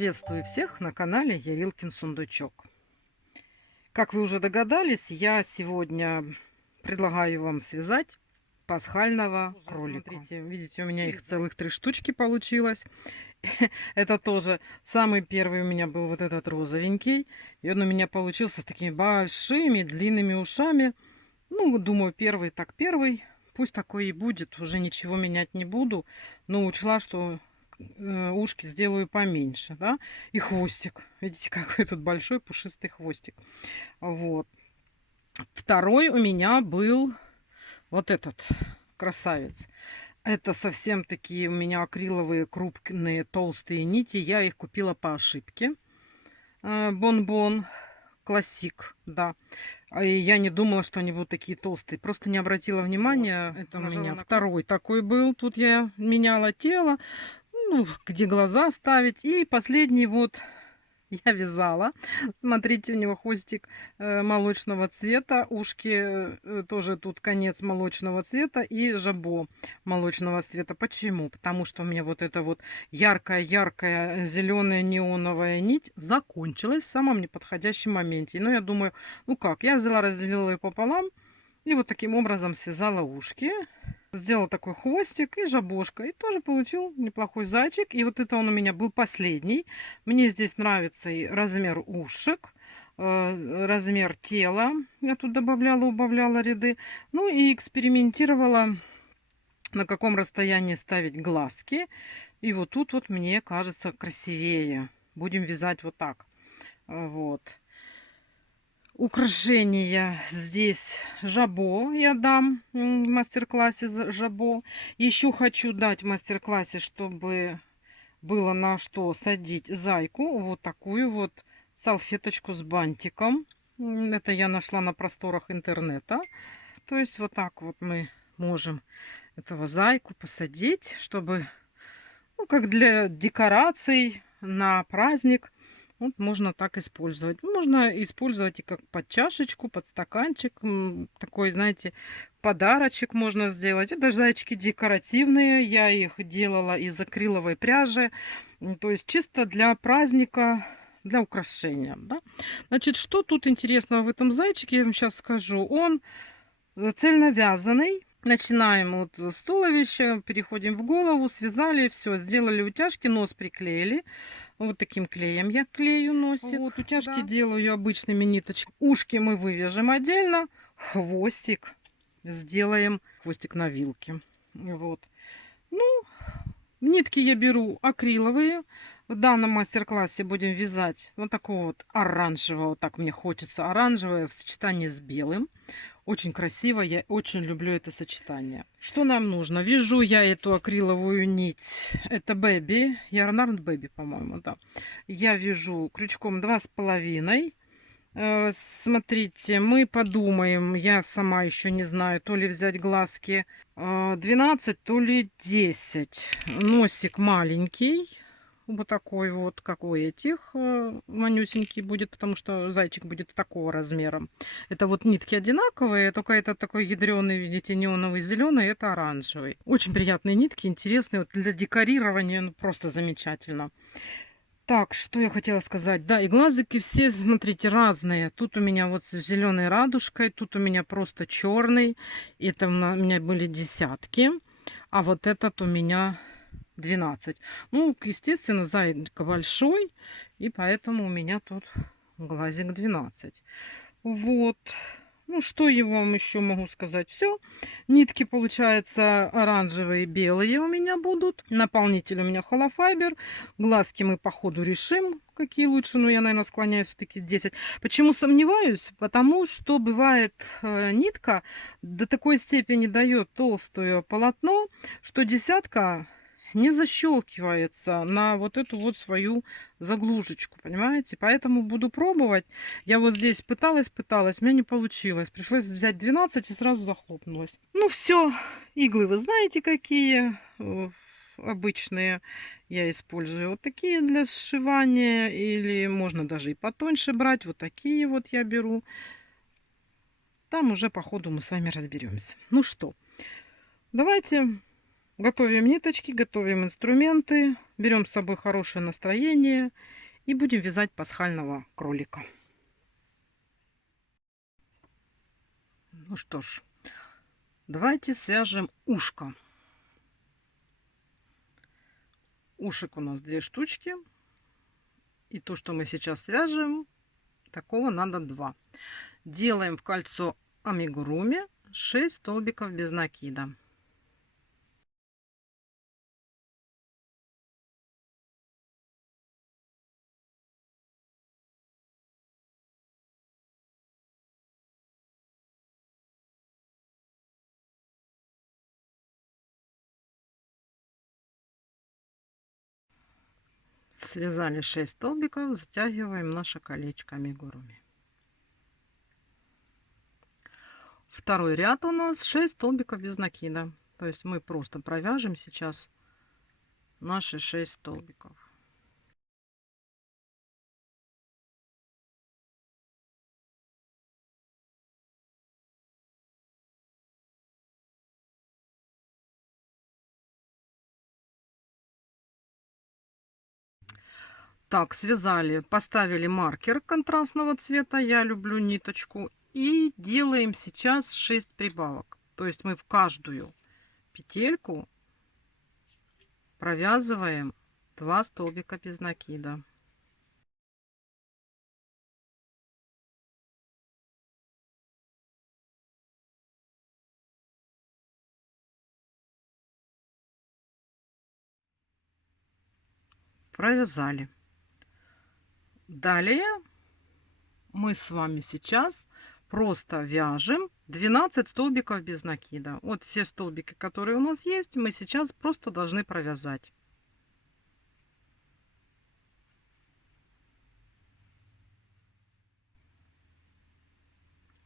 Приветствую всех на канале Ярилкин Сундучок. Как вы уже догадались, я сегодня предлагаю вам связать пасхального кролика. Смотрите, видите, у меня их целых 3 штучки получилось. Это тоже самый первый у меня был вот этот розовенький. И он у меня получился с такими большими длинными ушами. Ну, думаю, первый так первый. Пусть такой и будет. Уже ничего менять не буду. Но учла, что ушки сделаю поменьше, да, и хвостик. Видите, какой тут большой пушистый хвостик. Вот. Второй у меня был вот этот красавец. Это совсем такие у меня акриловые крупные толстые нити. Я их купила по ошибке. Бон-бон классик, да. И я не думала, что они будут такие толстые. Просто не обратила внимания. Это у меня второй такой был. Тут я меняла тело. Ну, где глаза ставить. И последний вот я вязала. Смотрите, у него хвостик молочного цвета. Ушки тоже тут конец молочного цвета. И жабо молочного цвета. Почему? Потому что у меня вот эта вот яркая-яркая зеленая неоновая нить закончилась в самом неподходящем моменте. Но я думаю, ну как, я взяла, разделила ее пополам. И вот таким образом связала ушки. Сделала такой хвостик и жабошка. И тоже получил неплохой зайчик. И вот это он у меня был последний. Мне здесь нравится и размер ушек, размер тела. Я тут добавляла, убавляла ряды. Ну и экспериментировала, на каком расстоянии ставить глазки. И вот тут вот мне кажется красивее. Будем вязать вот так. Вот. Украшения здесь жабо я дам в мастер-классе жабо. Еще хочу дать в мастер-классе, чтобы было на что садить зайку. Вот такую вот салфеточку с бантиком. Это я нашла на просторах интернета. То есть вот так вот мы можем этого зайку посадить, чтобы, ну, как для декораций на праздник. Вот можно так использовать. Можно использовать и как под чашечку, под стаканчик. Такой, знаете, подарочек можно сделать. Это зайчики декоративные. Я их делала из акриловой пряжи. То есть чисто для праздника, для украшения. Да? Значит, что тут интересного в этом зайчике, я вам сейчас скажу. Он цельновязанный. Начинаем вот с туловища, переходим в голову, связали, все, сделали утяжки, нос приклеили. Вот таким клеем я клею носик. Вот утяжки делаю обычными ниточками. Ушки мы вывяжем отдельно. Хвостик сделаем, хвостик на вилке. Вот. Ну, нитки я беру акриловые. В данном мастер-классе будем вязать вот такого вот оранжевого. Так мне хочется. Оранжевое в сочетании с белым. Очень красиво, я очень люблю это сочетание. Что нам нужно? Вяжу я эту акриловую нить. Это Baby, Yarnard Baby, по-моему, да. Я вяжу крючком 2,5. Смотрите, мы подумаем, я сама еще не знаю, то ли взять глазки 12, то ли 10. Носик маленький. Вот такой вот, как у этих, манюсенький будет, потому что зайчик будет такого размера. Это вот нитки одинаковые, только это такой ядреный, видите, неоновый зеленый, это оранжевый. Очень приятные нитки, интересные, вот для декорирования, ну, просто замечательно. Так, что я хотела сказать? Да, и глазики все, смотрите, разные. Тут у меня вот с зеленой радужкой, тут у меня просто черный. Это у меня были десятки, а вот этот у меня 12. Ну, естественно, зайка большой, и поэтому у меня тут глазик 12. Вот. Ну, что я вам еще могу сказать? Все. Нитки, получается, оранжевые и белые у меня будут. Наполнитель у меня холофайбер. Глазки мы по ходу решим, какие лучше. Но я, наверное, склоняюсь все-таки 10. Почему сомневаюсь? Потому что бывает нитка до такой степени дает толстое полотно, что десятка не защелкивается на вот эту вот свою заглушечку, понимаете? Поэтому буду пробовать. Я вот здесь пыталась, у меня не получилось. Пришлось взять 12 и сразу захлопнулась. Ну все, иглы вы знаете какие, обычные я использую. Вот такие для сшивания, или можно даже и потоньше брать. Вот такие вот я беру. Там уже по ходу мы с вами разберемся. Ну что, давайте Готовим ниточки, готовим инструменты, берем с собой хорошее настроение и будем вязать пасхального кролика. Ну что ж, давайте свяжем ушко. Ушек у нас 2 штучки. И то, что мы сейчас свяжем, такого надо 2. Делаем в кольцо амигуруми 6 столбиков без накида. Связали 6 столбиков, затягиваем наше колечко амигуруми. Второй ряд у нас 6 столбиков без накида. То есть мы просто провяжем сейчас наши 6 столбиков. Так, связали, поставили маркер контрастного цвета, я люблю ниточку, и делаем сейчас 6 прибавок. То есть мы в каждую петельку провязываем 2 столбика без накида. Провязали. Далее мы с вами сейчас просто вяжем 12 столбиков без накида. Вот все столбики, которые у нас есть, мы сейчас просто должны провязать.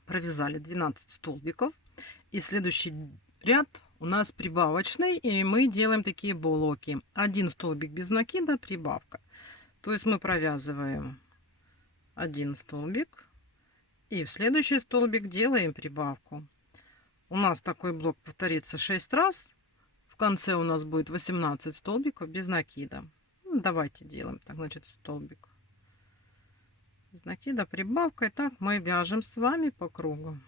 Провязали 12 столбиков. И следующий ряд у нас прибавочный, и мы делаем такие блоки. 1 столбик без накида, прибавка. То есть мы провязываем 1 столбик и в следующий столбик делаем прибавку. У нас такой блок повторится 6 раз. В конце у нас будет 18 столбиков без накида. Ну, давайте делаем так, значит, столбик без накида, прибавка. И так мы вяжем с вами по кругу.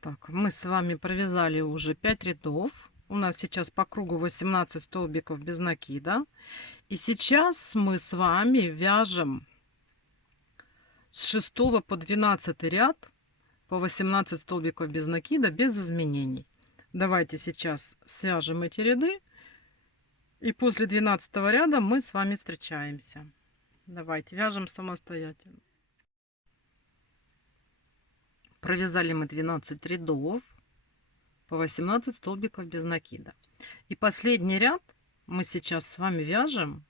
Так, мы с вами провязали уже 5 рядов. У нас сейчас по кругу 18 столбиков без накида. И сейчас мы с вами вяжем с 6 по 12 ряд по 18 столбиков без накида, без изменений. Давайте сейчас свяжем эти ряды. И после 12 ряда мы с вами встречаемся. Давайте вяжем самостоятельно. Провязали мы 12 рядов по 18 столбиков без накида. И последний ряд мы сейчас с вами вяжем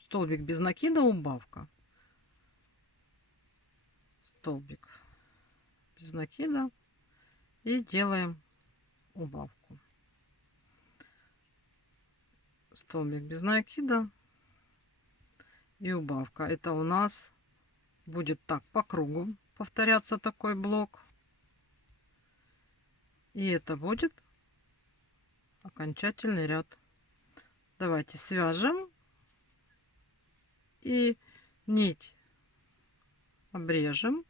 столбик без накида, убавка. Столбик без накида и делаем убавку. Столбик без накида и убавка. Это у нас будет так по кругу повторяться такой блок. И это будет окончательный ряд. Давайте свяжем и нить обрежем.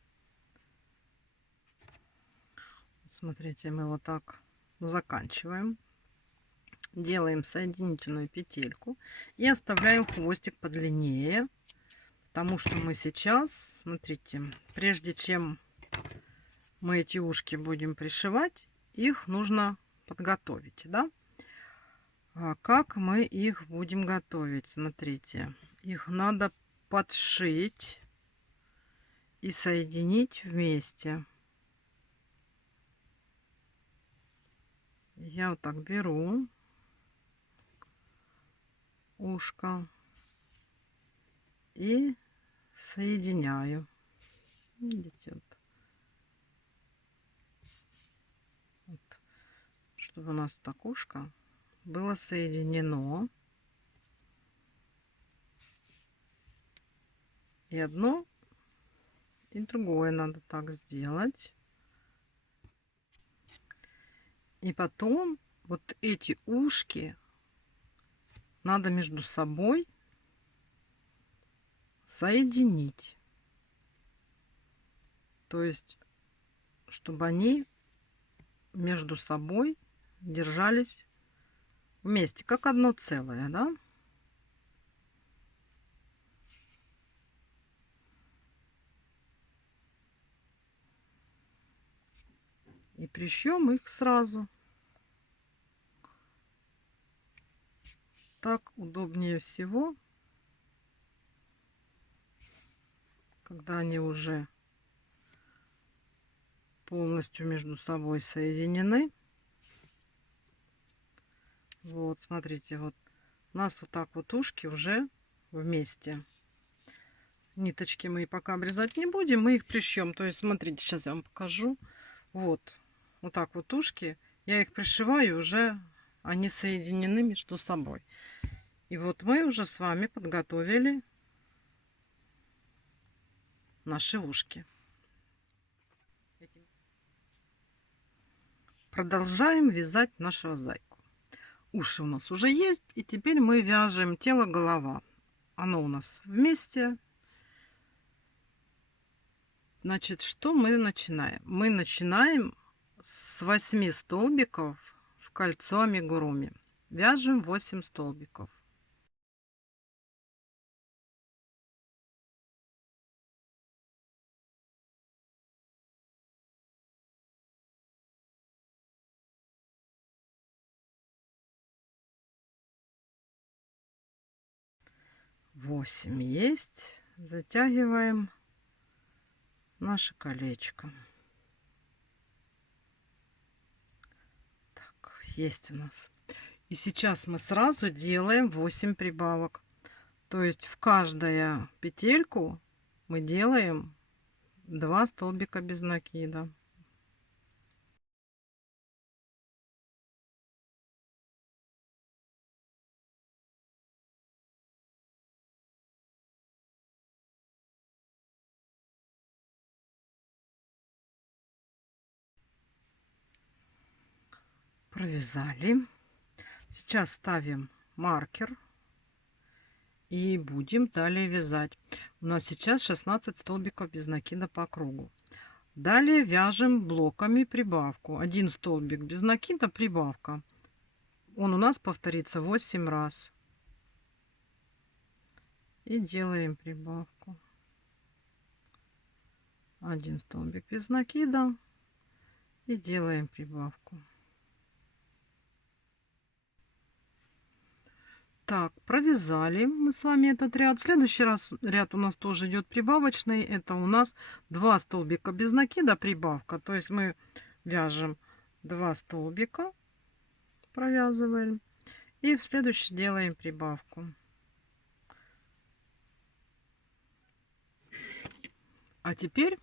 Смотрите, мы вот так заканчиваем. Делаем соединительную петельку и оставляем хвостик подлиннее, потому что мы сейчас, смотрите, прежде чем мы эти ушки будем пришивать, их нужно подготовить, да? А как мы их будем готовить? Смотрите, их надо подшить и соединить вместе. Я вот так беру ушко и соединяю. Видите, вот, чтобы у нас так ушко было соединено. И одно, и другое надо так сделать. И потом вот эти ушки надо между собой соединить. То есть, чтобы они между собой держались вместе, как одно целое, да? И пришьем их сразу. Так удобнее всего, когда они уже полностью между собой соединены. Вот, смотрите, вот у нас вот так вот ушки уже вместе. Ниточки мы пока обрезать не будем, мы их пришьем. То есть, смотрите, сейчас я вам покажу. Вот, вот так вот ушки. Я их пришиваю, уже они соединены между собой. И вот мы уже с вами подготовили наши ушки. Продолжаем вязать нашего зайку. Уши у нас уже есть, и теперь мы вяжем тело, голова. Оно у нас вместе. Значит, что мы начинаем? Мы начинаем с 8 столбиков в кольцо амигуруми. Вяжем 8 столбиков. Восемь есть. Затягиваем наше колечко. Так, есть у нас. И сейчас мы сразу делаем 8 прибавок. То есть в каждую петельку мы делаем 2 столбика без накида. Провязали. Сейчас ставим маркер и будем далее вязать. У нас сейчас 16 столбиков без накида по кругу. Далее вяжем блоками прибавку. Один столбик без накида, прибавка. Он у нас повторится 8 раз. И делаем прибавку. Один столбик без накида и делаем прибавку. Так, провязали мы с вами этот ряд. Следующий ряд у нас тоже идет прибавочный. Это у нас 2 столбика без накида, прибавка. То есть мы вяжем 2 столбика, провязываем, и в следующий делаем прибавку. А теперь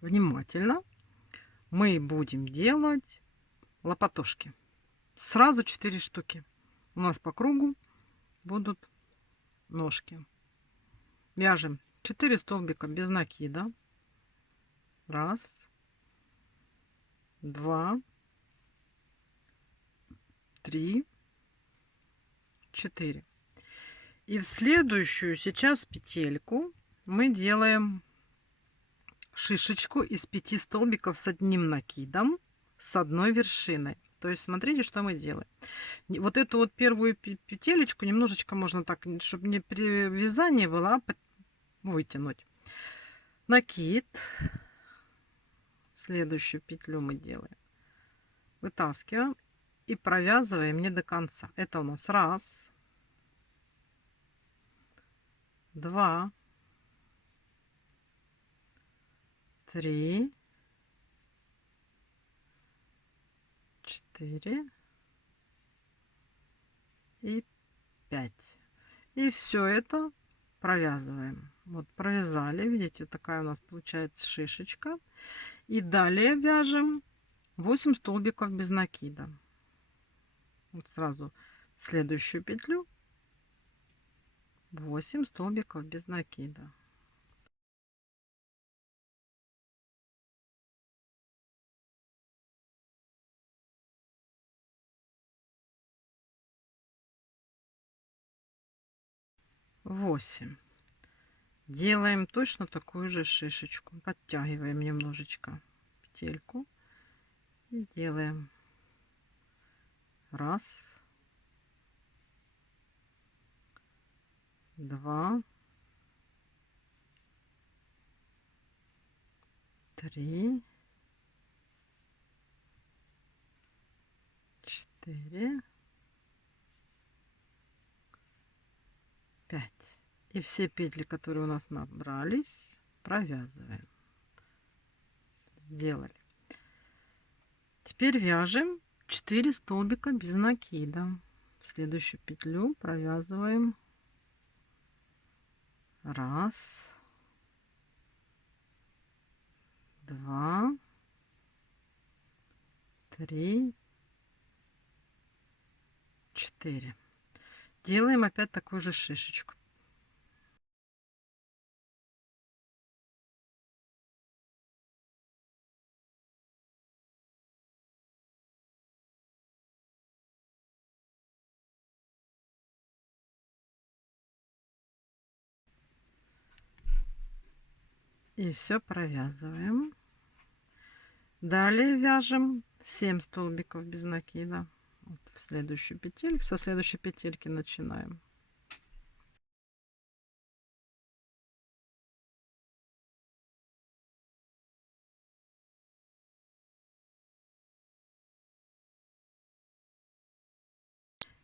внимательно мы будем делать лопатушки. Сразу 4 штуки. У нас по кругу будут ножки. Вяжем 4 столбика без накида. Раз, два, три, 4. И в следующую сейчас петельку мы делаем шишечку из 5 столбиков с одним накидом, с одной вершиной. То есть смотрите, что мы делаем. Вот эту вот первую петелечку немножечко можно так, чтобы не при вязании было, а вытянуть. Накид. Следующую петлю мы делаем. Вытаскиваем и провязываем не до конца. Это у нас раз, два, три, 4 и 5. И все это провязываем. Вот провязали, видите, такая у нас получается шишечка. И далее вяжем 8 столбиков без накида. Вот сразу следующую петлю 8 столбиков без накида. 8. Делаем точно такую же шишечку. Подтягиваем немножечко петельку и делаем. Раз, два, три, 4, 5. И все петли, которые у нас набрались, провязываем. Сделали. Теперь вяжем 4 столбика без накида. В следующую петлю провязываем. Раз, два, три, 4. Делаем опять такую же шишечку. И все провязываем. Далее вяжем 7 столбиков без накида. Вот в следующую петельку, со следующей петельки начинаем.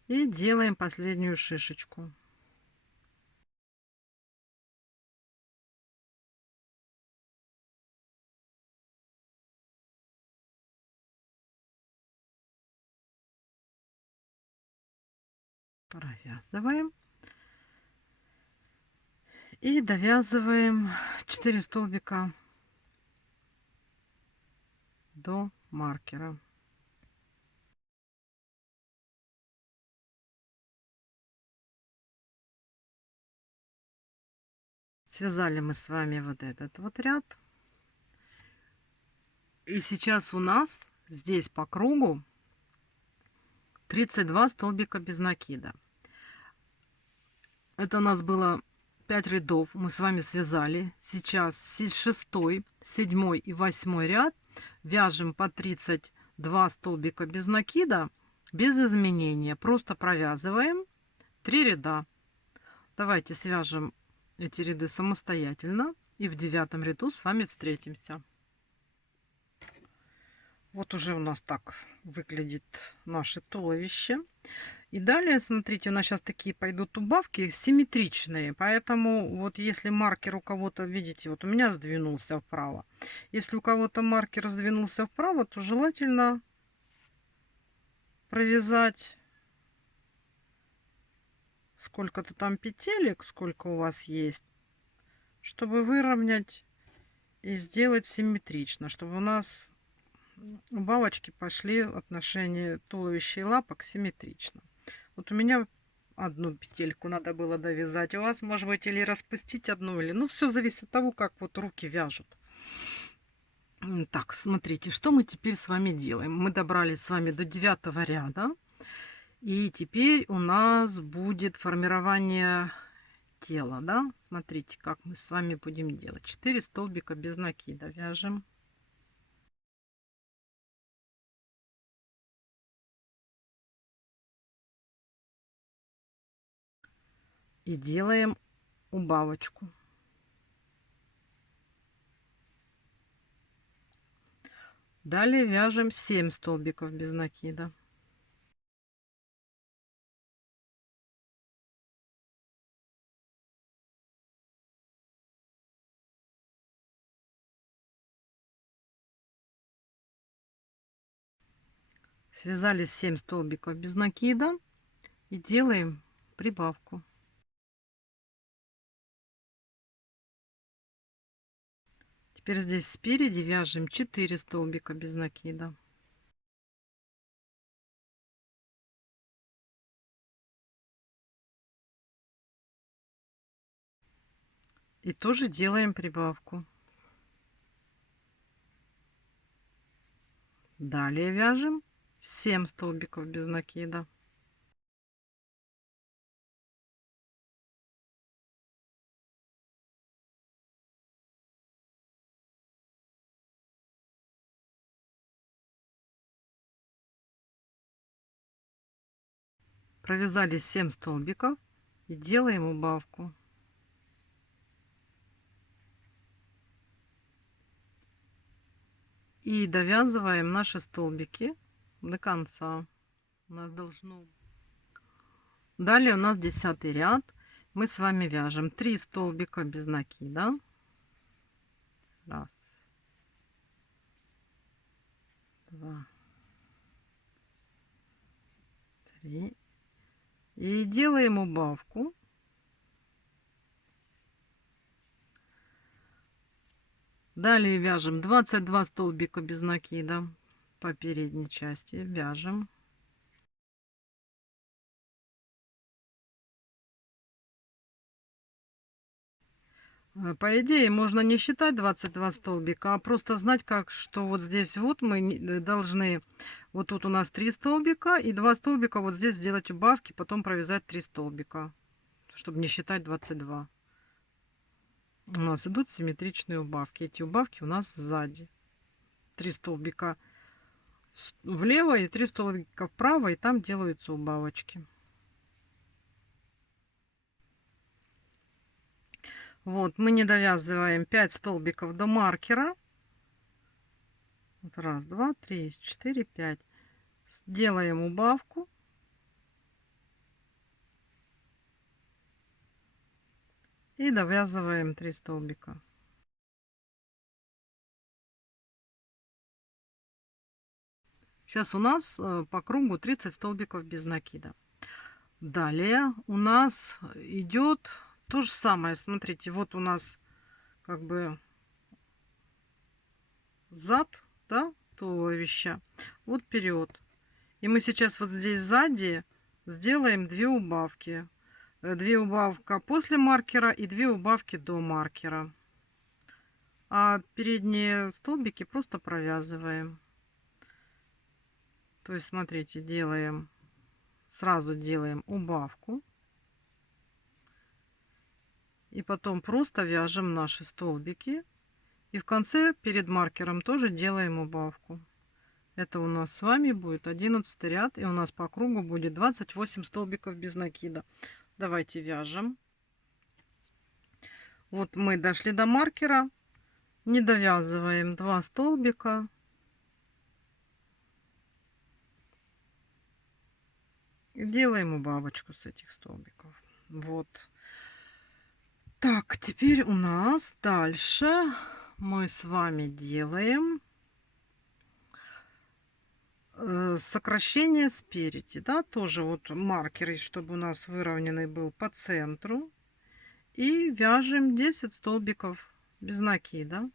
И делаем последнюю шишечку. Провязываем. И довязываем 4 столбика до маркера. Связали мы с вами вот этот вот ряд. И сейчас у нас здесь по кругу 32 столбика без накида. Это у нас было 5 рядов. Мы с вами связали. Сейчас 6, 7 и 8 ряд вяжем по 32 столбика без накида, без изменения. Просто провязываем 3 ряда. Давайте свяжем эти ряды самостоятельно. И в 9 ряду с вами встретимся. Вот уже у нас так выглядит наше туловище. И далее, смотрите, у нас сейчас такие пойдут убавки симметричные. Поэтому вот если маркер у кого-то, видите, вот у меня сдвинулся вправо. Если у кого-то маркер сдвинулся вправо, то желательно провязать сколько-то там петелек, сколько у вас есть, чтобы выровнять и сделать симметрично, чтобы у нас убавочки пошли в отношении туловища и лапок симметрично. Вот у меня одну петельку надо было довязать. У вас, может быть, или распустить одну, или... Ну, все зависит от того, как вот руки вяжут. Так, смотрите, что мы теперь с вами делаем. Мы добрались с вами до 9 ряда. И теперь у нас будет формирование тела, да? Смотрите, как мы с вами будем делать. 4 столбика без накида вяжем. И делаем убавочку. Далее вяжем 7 столбиков без накида. Связали 7 столбиков без накида и делаем прибавку. Теперь здесь спереди вяжем 4 столбика без накида. И тоже делаем прибавку. Далее вяжем 7 столбиков без накида. Провязали 7 столбиков и делаем убавку. И довязываем наши столбики до конца. У нас должно... Далее у нас 10 ряд. Мы с вами вяжем 3 столбика без накида. Раз, два, три. И делаем убавку. Далее вяжем 22 столбика без накида по передней части. Вяжем. По идее, можно не считать 22 столбика, а просто знать, как, что вот здесь вот мы должны, вот тут у нас 3 столбика, и 2 столбика вот здесь сделать убавки, потом провязать 3 столбика, чтобы не считать 22. У нас идут симметричные убавки. Эти убавки у нас сзади. 3 столбика влево и 3 столбика вправо, и там делаются убавочки. Вот, мы не довязываем 5 столбиков до маркера. Вот раз, два, три, четыре, пять. Делаем убавку. И довязываем 3 столбика. Сейчас у нас по кругу 30 столбиков без накида. Далее у нас идет то же самое. Смотрите, вот у нас как бы зад, да, туловища, вот вперед. И мы сейчас вот здесь сзади сделаем 2 убавки. 2 убавка после маркера и 2 убавки до маркера. А передние столбики просто провязываем. То есть, смотрите, сразу делаем убавку. И потом просто вяжем наши столбики. И в конце перед маркером тоже делаем убавку. Это у нас с вами будет 11 ряд. И у нас по кругу будет 28 столбиков без накида. Давайте вяжем. Вот мы дошли до маркера. Не довязываем 2 столбика. И делаем убавочку с этих столбиков. Вот. Так, теперь у нас дальше мы с вами делаем сокращение спереди, да, тоже вот маркер, чтобы у нас выровненный был по центру. И вяжем 10 столбиков без накида.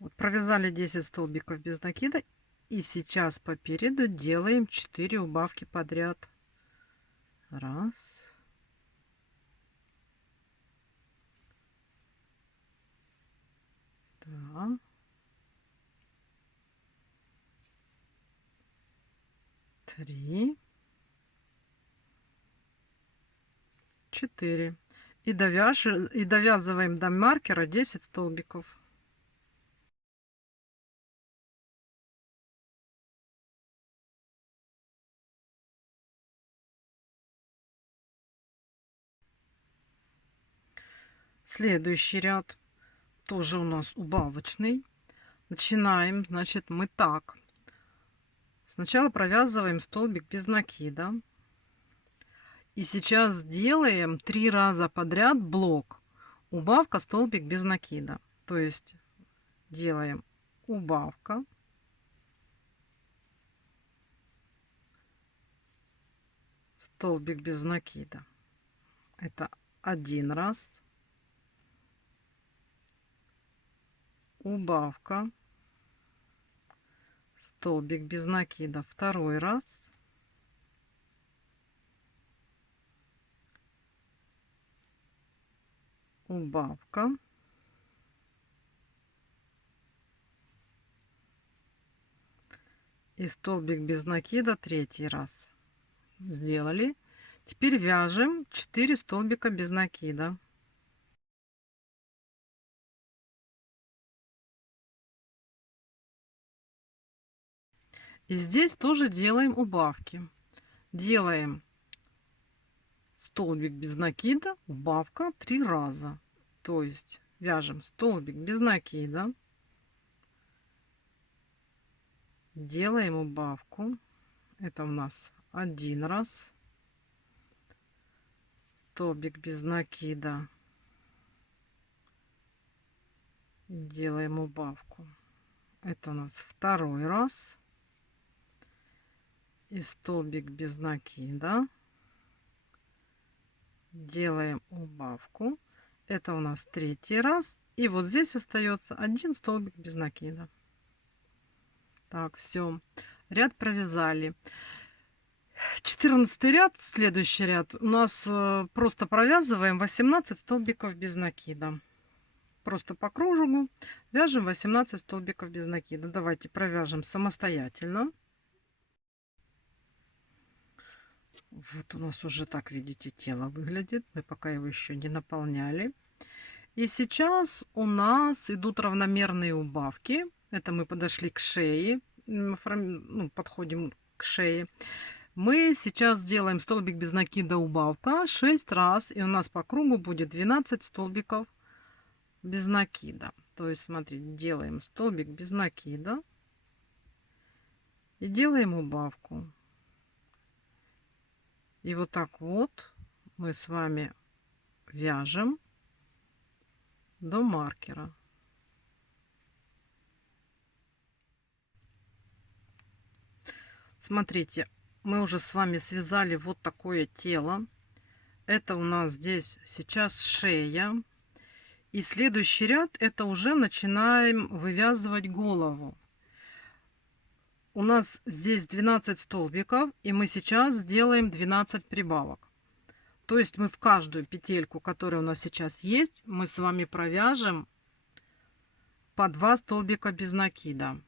Вот провязали 10 столбиков без накида. И сейчас по переду делаем 4 убавки подряд. Раз. Два. Три. 4. И довязываем до маркера 10 столбиков. Следующий ряд тоже у нас убавочный. Начинаем, значит, мы так. Сначала провязываем столбик без накида. И сейчас делаем 3 раза подряд блок. Убавка, столбик без накида. То есть делаем убавка. Столбик без накида. Это 1 раз. Убавка. Столбик без накида 2 раз. Убавка. И столбик без накида 3 раз. Сделали. Теперь вяжем 4 столбика без накида. И здесь тоже делаем убавки. Делаем столбик без накида, убавка 3 раза. То есть вяжем столбик без накида, делаем убавку. Это у нас 1 раз. Столбик без накида, делаем убавку. Это у нас 2 раз. И столбик без накида, делаем убавку. Это у нас 3 раз. И вот здесь остается 1 столбик без накида. Так, все. Ряд провязали. 14 ряд, следующий ряд, у нас просто провязываем 18 столбиков без накида. Просто по кругу вяжем 18 столбиков без накида. Давайте провяжем самостоятельно. Вот у нас уже так, видите, тело выглядит. Мы пока его еще не наполняли. И сейчас у нас идут равномерные убавки. Это мы подошли к шее. Подходим к шее. Мы сейчас сделаем столбик без накида убавка 6 раз. И у нас по кругу будет 12 столбиков без накида. То есть, смотрите, делаем столбик без накида. И делаем убавку. И вот так вот мы с вами вяжем до маркера. Смотрите, мы уже с вами связали вот такое тело. Это у нас здесь сейчас шея. И следующий ряд это уже начинаем вывязывать голову. У нас здесь 12 столбиков, и мы сейчас сделаем 12 прибавок. То есть мы в каждую петельку, которая у нас сейчас есть, мы с вами провяжем по 2 столбика без накида.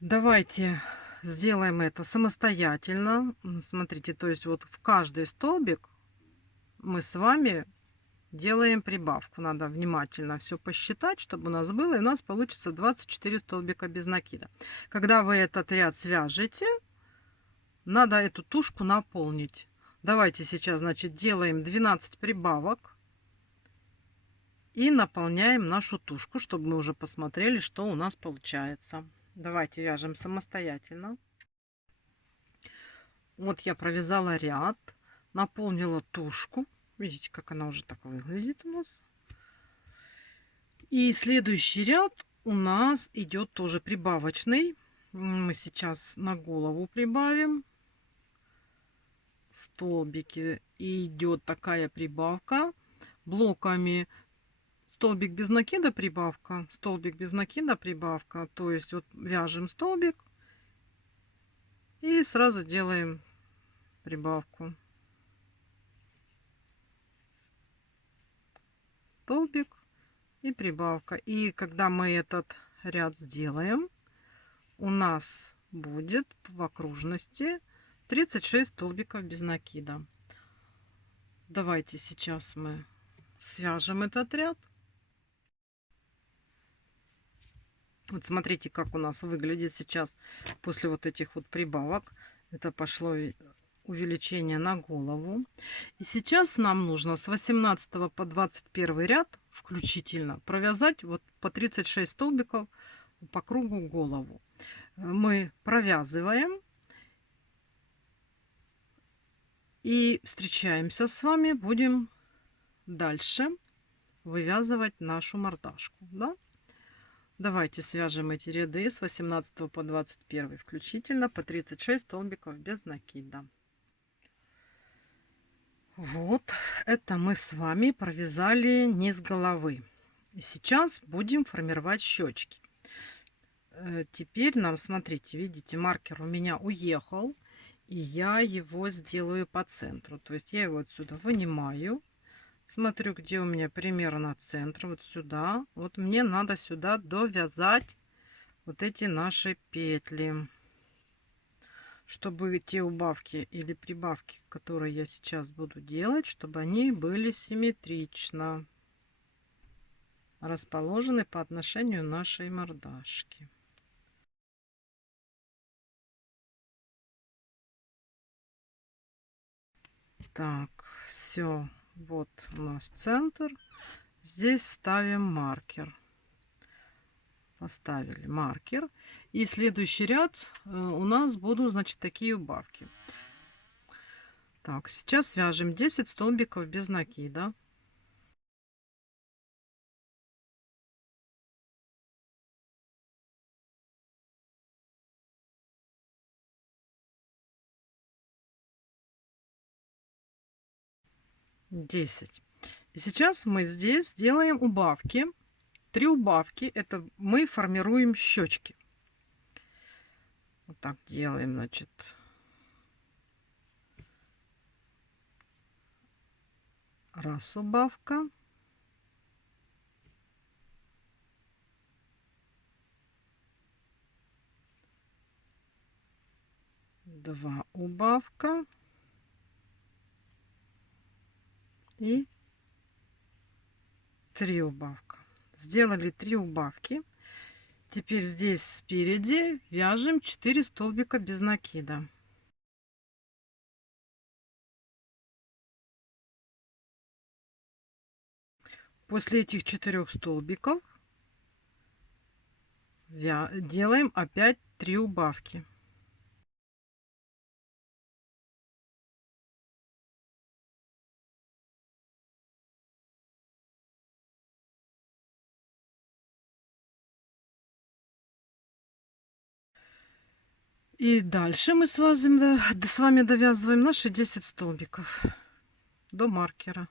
Давайте сделаем это самостоятельно. Смотрите, то есть вот в каждый столбик мы с вами делаем прибавку. Надо внимательно все посчитать, чтобы у нас было, и у нас получится 24 столбика без накида. Когда вы этот ряд свяжете, надо эту тушку наполнить. Давайте сейчас, значит, делаем 12 прибавок и наполняем нашу тушку, чтобы мы уже посмотрели, что у нас получается. Давайте вяжем самостоятельно. Вот я провязала ряд, наполнила тушку. Видите, как она уже так выглядит у нас. И следующий ряд у нас идет тоже прибавочный. Мы сейчас на голову прибавим столбики. И идет такая прибавка блоками. Столбик без накида прибавка, столбик без накида прибавка. То есть вот вяжем столбик и сразу делаем прибавку. Столбик и прибавка. И когда мы этот ряд сделаем, у нас будет в окружности 36 столбиков без накида. Давайте сейчас мы свяжем этот ряд. Вот смотрите, как у нас выглядит сейчас после вот этих вот прибавок. Это пошло увеличение на голову. И сейчас нам нужно с 18 по 21 ряд включительно провязать вот по 36 столбиков по кругу голову. Мы провязываем и встречаемся с вами. Будем дальше вывязывать нашу мордашку. Да? Давайте свяжем эти ряды с 18 по 21 включительно по 36 столбиков без накида. Вот это мы с вами провязали низ головы. И сейчас будем формировать щечки. Теперь нам, смотрите, видите, маркер у меня уехал, и я его сделаю по центру. То есть я его отсюда вынимаю, смотрю, где у меня примерно центр, вот сюда. Вот мне надо сюда довязать вот эти наши петли. чтобы те убавки или прибавки, которые я сейчас буду делать, чтобы они были симметрично расположены по отношению нашей мордашки. Так, все, вот у нас центр. Здесь ставим маркер. Поставили маркер. И следующий ряд у нас будут, значит, такие убавки. Так, сейчас свяжем 10 столбиков без накида. Десять. И сейчас мы здесь сделаем убавки. 3 убавки. Это мы формируем щечки. Вот так делаем, значит. Раз убавка. Два убавка. И 3 убавка. Сделали 3 убавки. Теперь здесь спереди вяжем 4 столбика без накида. После этих 4 столбиков делаем опять 3 убавки. И дальше мы с вами довязываем наши 10 столбиков до маркера.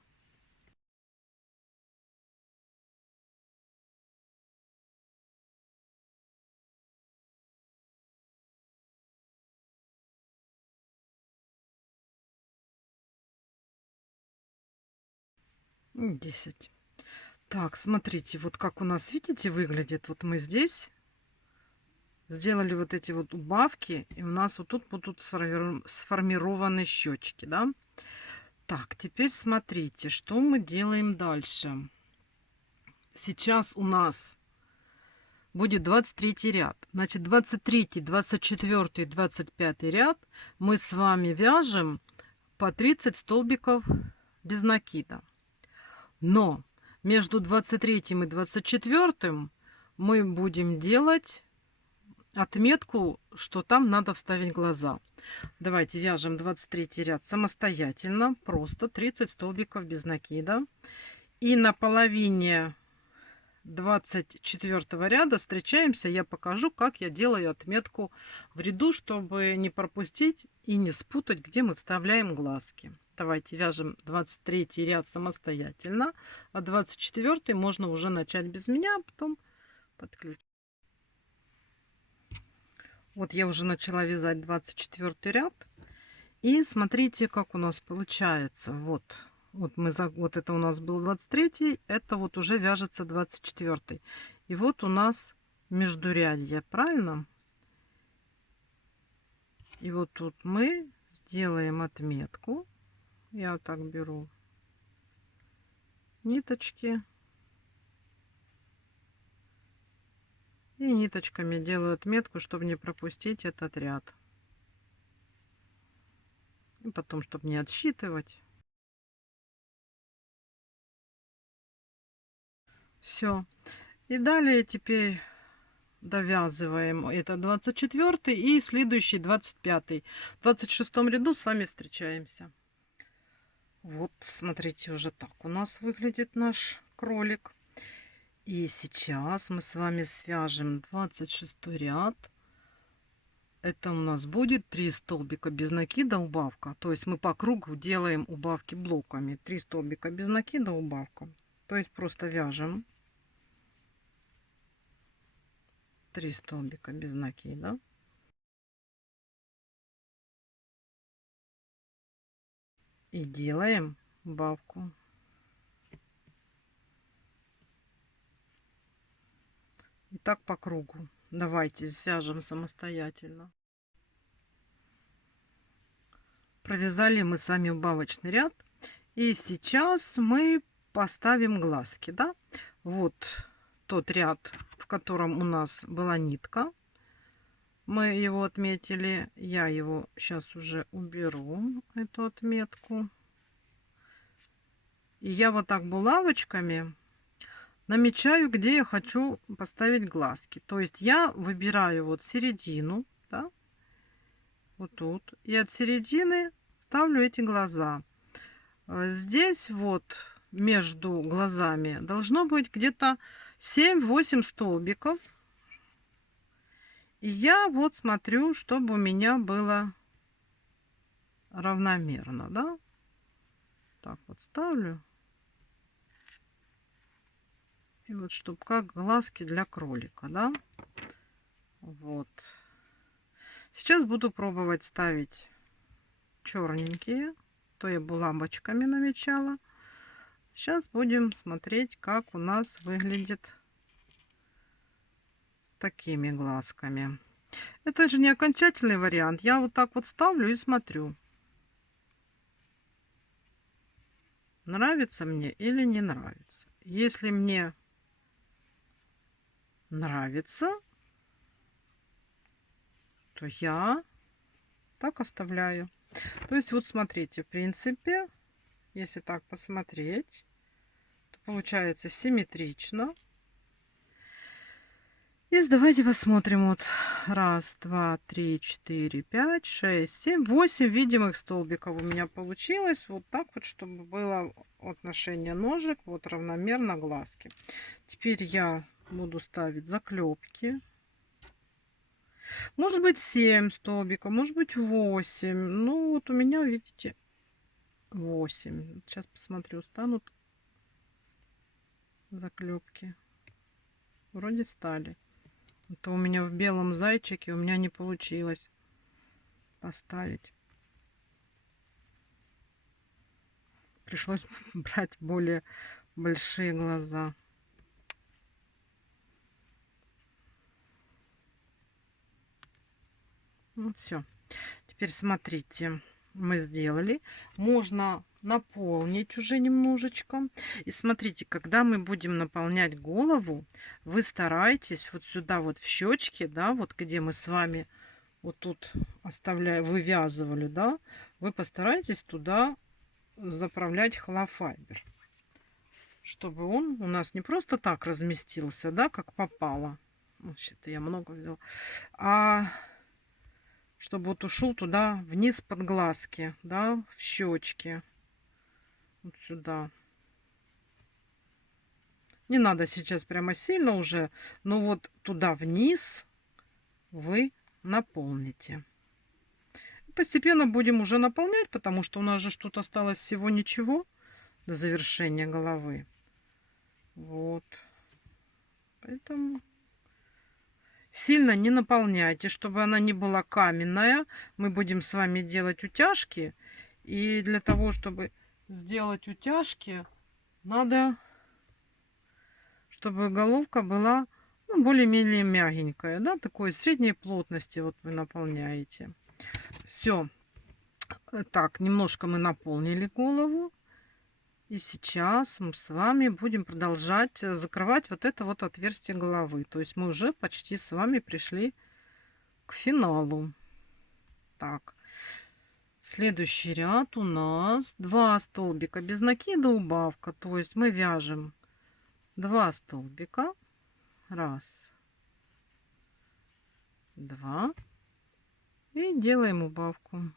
И 10. Так, смотрите, вот как у нас, видите, выглядит. Вот мы здесь сделали вот эти вот убавки, и у нас вот тут будут сформированы щечки, да? Так, теперь смотрите, что мы делаем дальше. Сейчас у нас будет 23 ряд. Значит, 23, 24, 25 ряд мы с вами вяжем по 30 столбиков без накида. Но между 23 и 24 мы будем делать отметку, что там надо вставить глаза. Давайте вяжем 23 ряд самостоятельно, просто 30 столбиков без накида. И на половине 24 ряда встречаемся, я покажу, как я делаю отметку в ряду, чтобы не пропустить и не спутать, где мы вставляем глазки. Давайте вяжем 23 ряд самостоятельно, а 24 можно уже начать без меня, а потом подключить. Вот я уже начала вязать 24 ряд. И смотрите, как у нас получается. Вот вот это у нас был 23, это вот уже вяжется 24. И вот у нас междурядье, правильно? И вот тут мы сделаем отметку. Я вот так беру ниточки. И ниточками делаю отметку, чтобы не пропустить этот ряд. И потом, чтобы не отсчитывать. Все. И далее теперь довязываем это 24 и следующий 25. В 26 ряду с вами встречаемся. Вот, смотрите, уже так у нас выглядит наш кролик. И сейчас мы с вами свяжем 26 ряд. Это у нас будет 3 столбика без накида, убавка. То есть мы по кругу делаем убавки блоками. 3 столбика без накида, убавка. То есть просто вяжем 3 столбика без накида. И делаем убавку. И так по кругу. Давайте свяжем самостоятельно. Провязали мы с вами убавочный ряд. И сейчас мы поставим глазки, да? Вот тот ряд, в котором у нас была нитка. Мы его отметили. Я его сейчас уже уберу, эту отметку. И я вот так булавочками намечаю, где я хочу поставить глазки. То есть я выбираю вот середину, да, вот тут. И от середины ставлю эти глаза. Здесь вот между глазами должно быть где-то 7-8 столбиков. И я вот смотрю, чтобы у меня было равномерно, да. Так вот ставлю. И вот чтобы как глазки для кролика, да. Вот. Сейчас буду пробовать ставить черненькие. То я булавочками намечала. Сейчас будем смотреть, как у нас выглядит с такими глазками. Это же не окончательный вариант. Я вот так вот ставлю и смотрю. Нравится мне или не нравится. Если мне нравится, то я так оставляю. То есть вот смотрите, в принципе, если так посмотреть, то получается симметрично. И давайте посмотрим. Вот 1, 2, 3, 4, 5, 6, 7, 8 видимых столбиков у меня получилось. Вот так вот, чтобы было отношение ножек вот равномерно глазки. Теперь я буду ставить заклепки. Может быть 7 столбиков, может быть 8. Ну вот у меня, видите, 8. Сейчас посмотрю, станут заклепки. Вроде стали. Это у меня в белом зайчике у меня не получилось поставить. Пришлось брать более большие глаза. Ну все. Теперь смотрите, мы сделали. Можно наполнить уже немножечко. И смотрите, когда мы будем наполнять голову, вы старайтесь вот сюда вот в щечки, да, вот где мы с вами вот тут вывязывали, да, вы постарайтесь туда заправлять холофайбер, чтобы он у нас не просто так разместился, да, как попало. Вообще-то я много взяла. А чтобы вот ушел туда вниз под глазки, да, в щечки. Вот сюда. Не надо сейчас прямо сильно уже, но вот туда вниз вы наполните. Постепенно будем уже наполнять, потому что у нас же что-то осталось всего ничего до завершения головы. Вот. Поэтому сильно не наполняйте, чтобы она не была каменная. Мы будем с вами делать утяжки. И для того, чтобы сделать утяжки, надо, чтобы головка была, ну, более-менее мягенькая, да, такой средней плотности. Вот вы наполняете. Все. Так, немножко мы наполнили голову. И сейчас мы с вами будем продолжать закрывать вот это вот отверстие головы. То есть мы уже почти с вами пришли к финалу. Так, следующий ряд у нас 2 столбика без накида, убавка. То есть мы вяжем 2 столбика. 1, 2. И делаем убавку.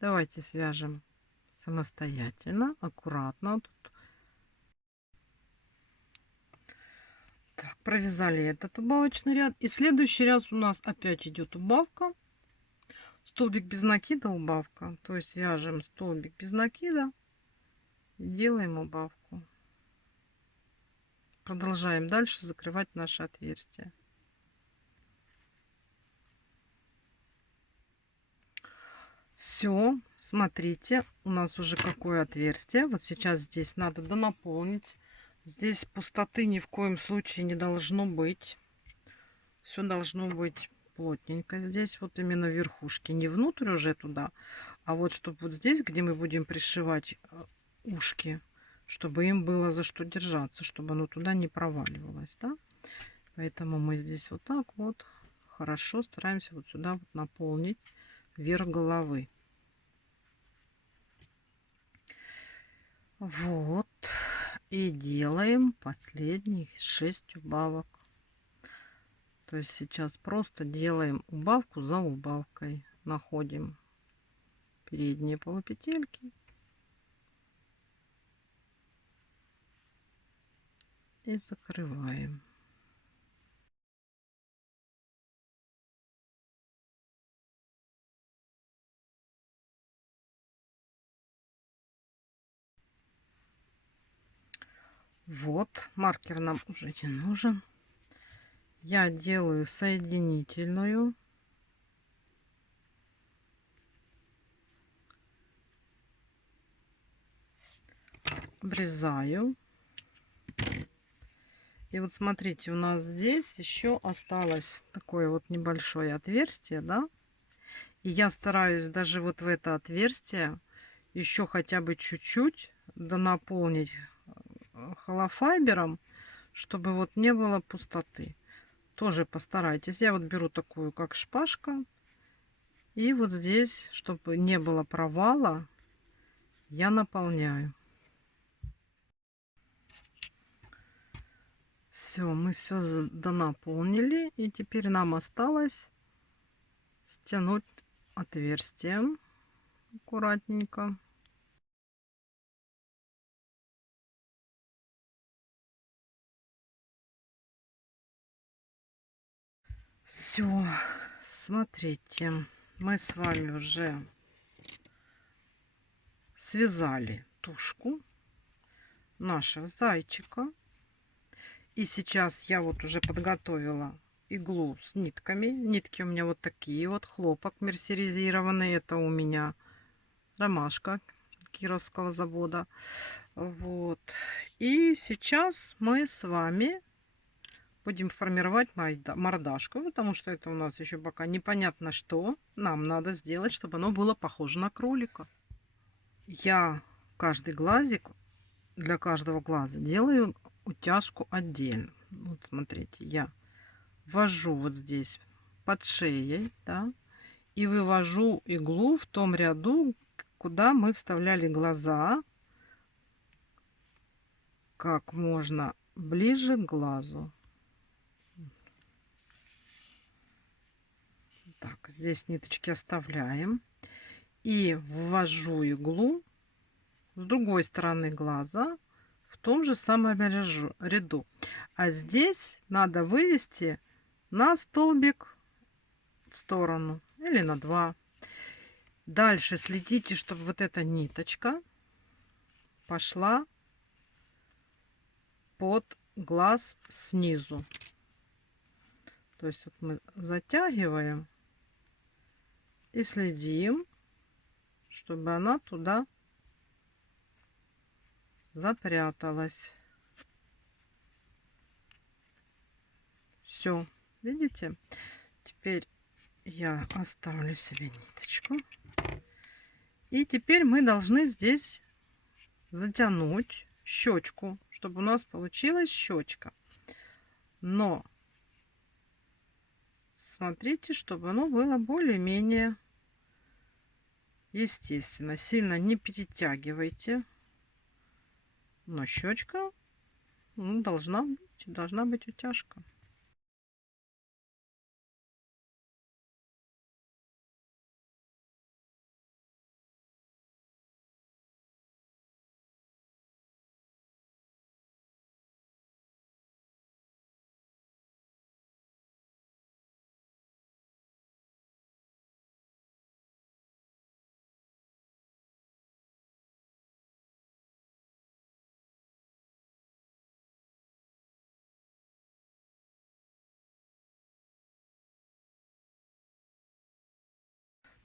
Давайте свяжем самостоятельно, аккуратно. Тут. Так, провязали этот убавочный ряд. И следующий ряд у нас опять идет убавка. Столбик без накида, убавка. То есть вяжем столбик без накида и делаем убавку. Продолжаем дальше закрывать наше отверстие. Все, смотрите, у нас уже какое отверстие. Вот сейчас здесь надо донаполнить. Здесь пустоты ни в коем случае не должно быть. Все должно быть плотненько здесь, вот именно верхушки, не внутрь уже туда, а вот чтобы вот здесь, где мы будем пришивать ушки, чтобы им было за что держаться, чтобы оно туда не проваливалось, да? Поэтому мы здесь вот так вот хорошо стараемся вот сюда вот наполнить верх головы. Вот. И делаем последних 6 убавок. То есть сейчас просто делаем убавку за убавкой. Находим передние полупетельки и закрываем. Вот, маркер нам уже не нужен. Я делаю соединительную. Обрезаю. И вот смотрите, у нас здесь еще осталось такое вот небольшое отверстие, да? И я стараюсь даже вот в это отверстие еще хотя бы чуть-чуть донаполнить холофайбером, чтобы вот не было пустоты. Тоже постарайтесь. Я вот беру такую, как шпажка. И вот здесь, чтобы не было провала, я наполняю. Все, мы все донаполнили. И теперь нам осталось стянуть отверстием аккуратненько. Все, смотрите, мы с вами уже связали тушку нашего зайчика. И сейчас я вот уже подготовила иглу с нитками. Нитки у меня вот такие вот, хлопок мерсеризированный. Это у меня ромашка Кировского завода. Вот. И сейчас мы с вами будем формировать мордашку, потому что это у нас еще пока непонятно, что нам надо сделать, чтобы оно было похоже на кролика. Я каждый глазик, для каждого глаза делаю утяжку отдельно. Вот смотрите, я ввожу вот здесь под шеей, да, и вывожу иглу в том ряду, куда мы вставляли глаза, как можно ближе к глазу. Так, здесь ниточки оставляем. И ввожу иглу с другой стороны глаза в том же самом ряду. А здесь надо вывести на столбик в сторону или на 2. Дальше следите, чтобы вот эта ниточка пошла под глаз снизу. То есть вот мы затягиваем и следим, чтобы она туда запряталась. Все, видите? Теперь я оставлю себе ниточку. И теперь мы должны здесь затянуть щечку, чтобы у нас получилась щечка. Но смотрите, чтобы оно было более-менее естественно. Сильно не перетягивайте. Но щечка, ну, должна быть утяжка.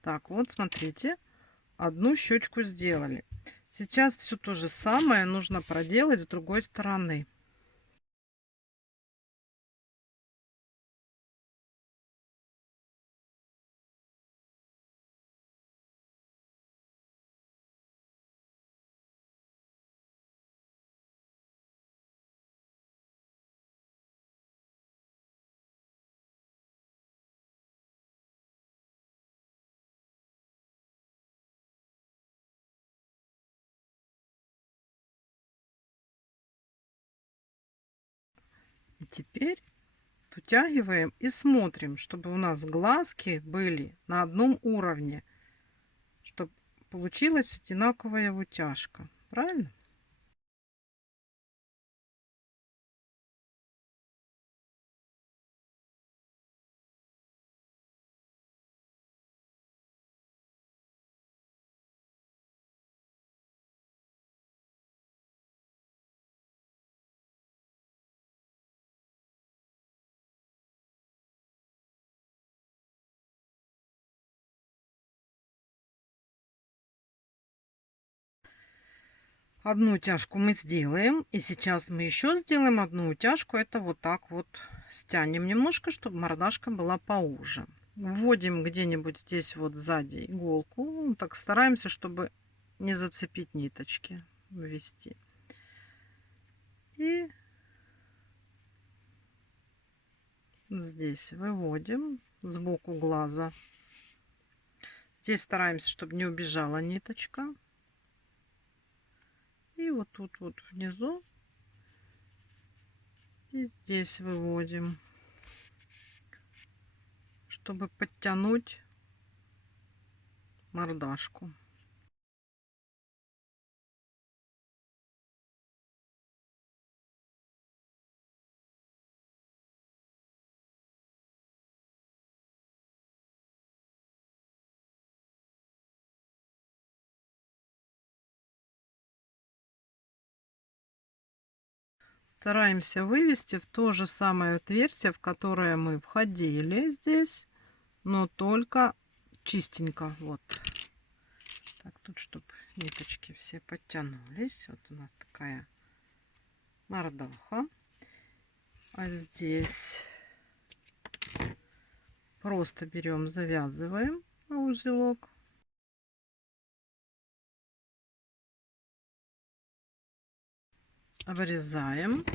Так, вот смотрите, одну щечку сделали. Сейчас все то же самое нужно проделать с другой стороны. И теперь вытягиваем и смотрим, чтобы у нас глазки были на одном уровне, чтобы получилась одинаковая вытяжка. Правильно? Одну утяжку мы сделаем. И сейчас мы еще сделаем одну утяжку. Это вот так вот стянем немножко, чтобы мордашка была поуже. Вводим где-нибудь здесь вот сзади иголку. Так стараемся, чтобы не зацепить ниточки. Ввести. И здесь выводим сбоку глаза. Здесь стараемся, чтобы не убежала ниточка. И вот тут вот внизу. И здесь выводим, чтобы подтянуть мордашку. Стараемся вывести в то же самое отверстие, в которое мы входили здесь, но только чистенько. Вот. Так, тут, чтобы ниточки все подтянулись. Вот у нас такая мордаха. А здесь просто берем, завязываем на узелок. Обрезаем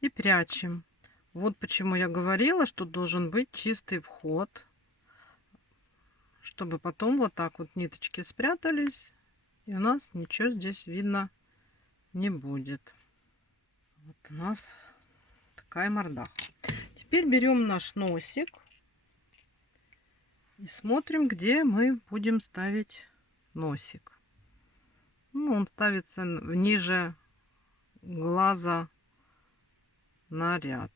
и прячем. Вот почему я говорила, что должен быть чистый вход, чтобы потом вот так вот ниточки спрятались, и у нас ничего здесь видно не будет. Вот у нас такая мордаха. Теперь берем наш носик и смотрим, где мы будем ставить носик. Ну, он ставится ниже глаза на ряд.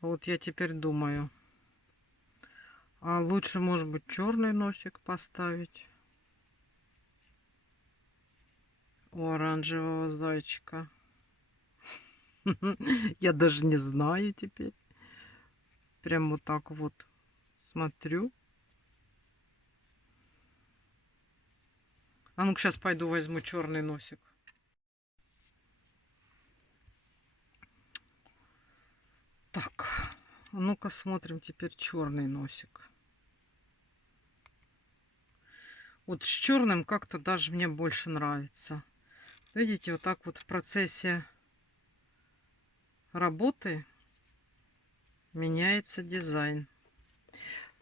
Вот я теперь думаю, а лучше, может быть, черный носик поставить у оранжевого зайчика. Я даже не знаю теперь. Прям вот так вот смотрю. А ну-ка, сейчас пойду возьму черный носик. Так, а ну-ка смотрим теперь черный носик. Вот с черным как-то даже мне больше нравится. Видите, вот так вот в процессе работы меняется дизайн.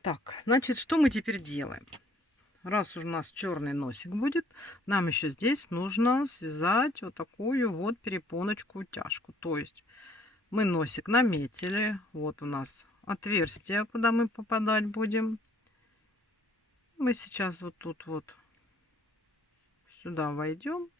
Так, значит, что мы теперь делаем? Раз у нас черный носик будет, нам еще здесь нужно связать вот такую вот перепоночку утяжку. То есть мы носик наметили. Вот у нас отверстие, куда мы попадать будем. Мы сейчас вот тут вот сюда войдем.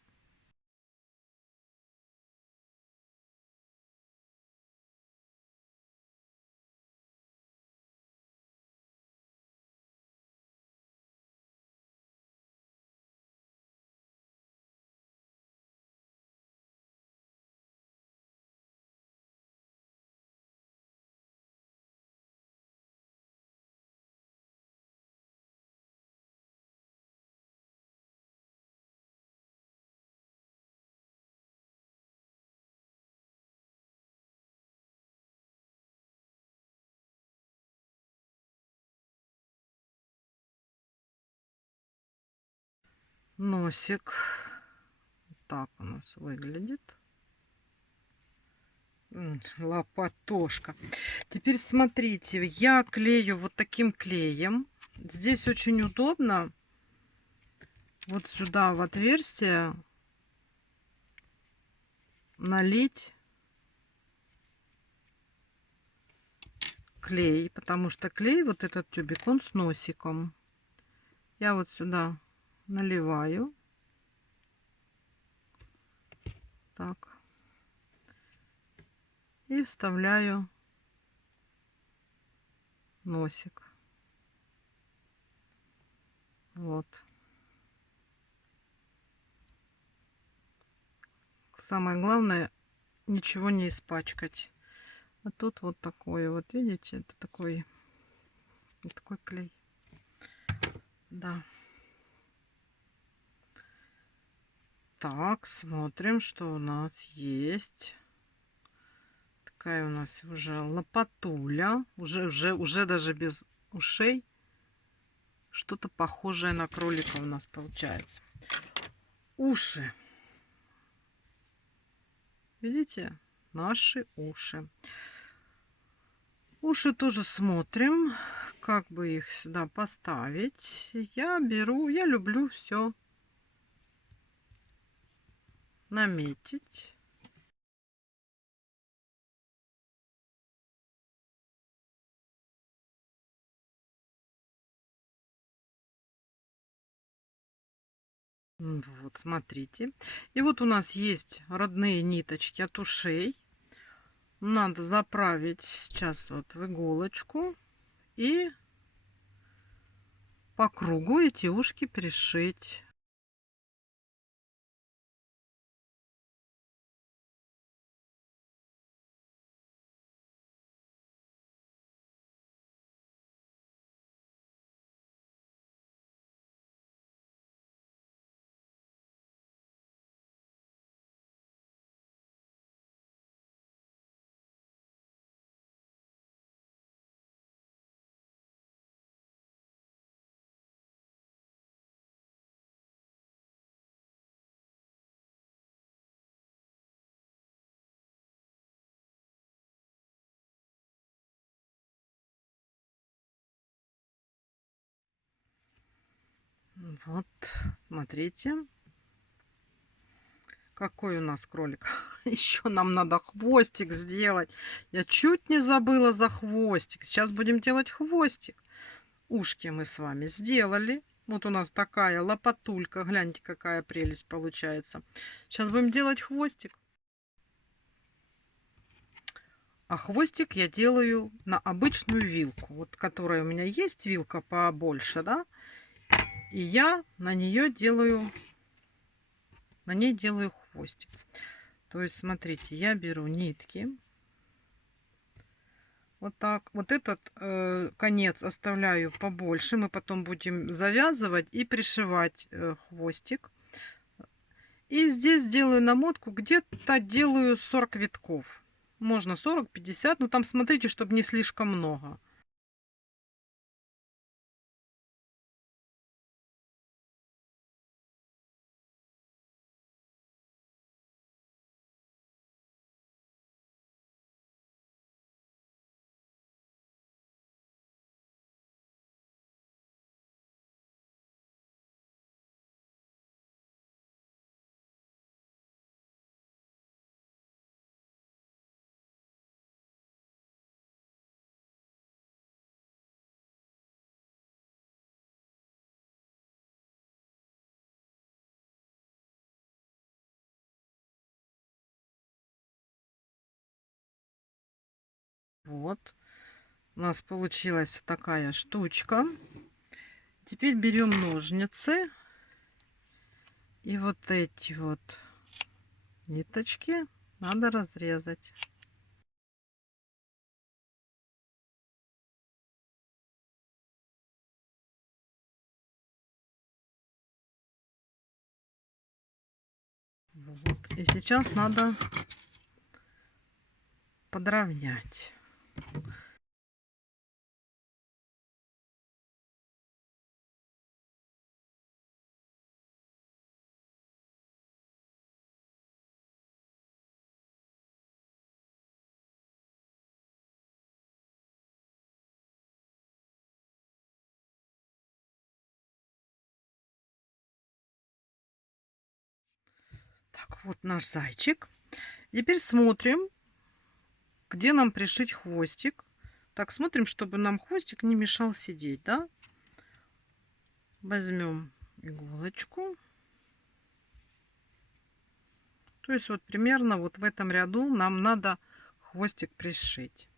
Носик. Так у нас выглядит. Лопатошка. Теперь смотрите, я клею вот таким клеем. Здесь очень удобно. Вот сюда в отверстие налить клей, потому что клей, вот этот тюбик, он с носиком. Я вот сюда наливаю. Так. И вставляю носик. Вот. Самое главное, ничего не испачкать. А тут вот такое, вот видите, это такой, вот такой клей. Да. Так, смотрим, что у нас есть. Такая у нас уже лопатуля. Уже даже без ушей. Что-то похожее на кролика у нас получается. Уши. Видите? Наши уши. Уши тоже смотрим, как бы их сюда поставить. Я люблю все наметить. Вот, смотрите. И вот у нас есть родные ниточки от ушей. Надо заправить сейчас вот в иголочку и по кругу эти ушки пришить. Вот, смотрите, какой у нас кролик. Еще нам надо хвостик сделать. Я чуть не забыла за хвостик. Сейчас будем делать хвостик. Ушки мы с вами сделали. Вот у нас такая лопатулька. Гляньте, какая прелесть получается. Сейчас будем делать хвостик. А хвостик я делаю на обычную вилку. Вот которая у меня есть, вилка побольше, да? И я на ней делаю хвостик. То есть, смотрите, я беру нитки. Вот так. Вот этот конец оставляю побольше. Мы потом будем завязывать и пришивать хвостик. И здесь делаю намотку. Где-то делаю 40 витков. Можно 40-50. Но там смотрите, чтобы не слишком много. Вот. У нас получилась такая штучка. Теперь берем ножницы. И вот эти вот ниточки надо разрезать. Вот. И сейчас надо подровнять. Так, вот наш зайчик. Теперь смотрим, где нам пришить хвостик. Так, смотрим, чтобы нам хвостик не мешал сидеть, да? Возьмем иголочку. То есть вот примерно вот в этом ряду нам надо хвостик пришить.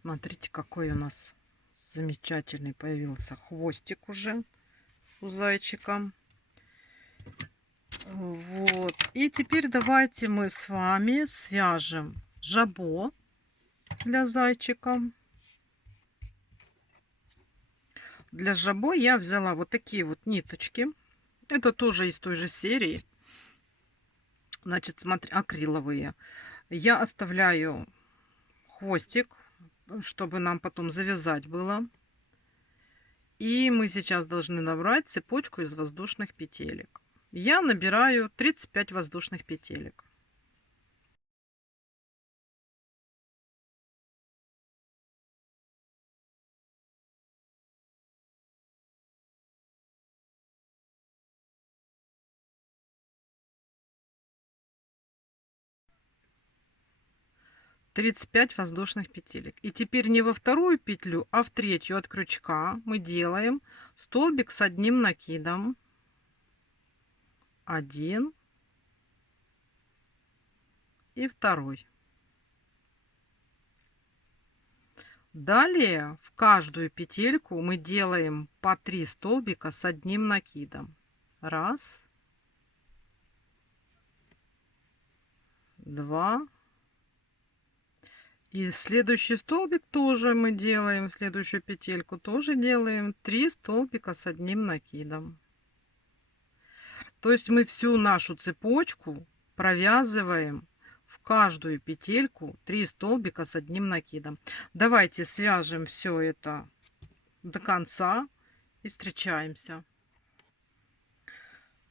Смотрите, какой у нас замечательный появился хвостик уже у зайчика. Вот. И теперь давайте мы с вами свяжем жабо для зайчика. Для жабо я взяла вот такие вот ниточки. Это тоже из той же серии. Значит, смотри, акриловые. Я оставляю хвостик, чтобы нам потом завязать было. И мы сейчас должны набрать цепочку из воздушных петелек. Я набираю 35 воздушных петелек. Тридцать пять воздушных петелек. И теперь не во вторую петлю, а в третью от крючка мы делаем столбик с одним накидом. 1 и 2. Далее в каждую петельку мы делаем по 3 столбика с одним накидом. 1, 2. И в следующий столбик тоже мы делаем, в следующую петельку тоже делаем 3 столбика с одним накидом. То есть мы всю нашу цепочку провязываем в каждую петельку 3 столбика с одним накидом. Давайте свяжем все это до конца и встречаемся.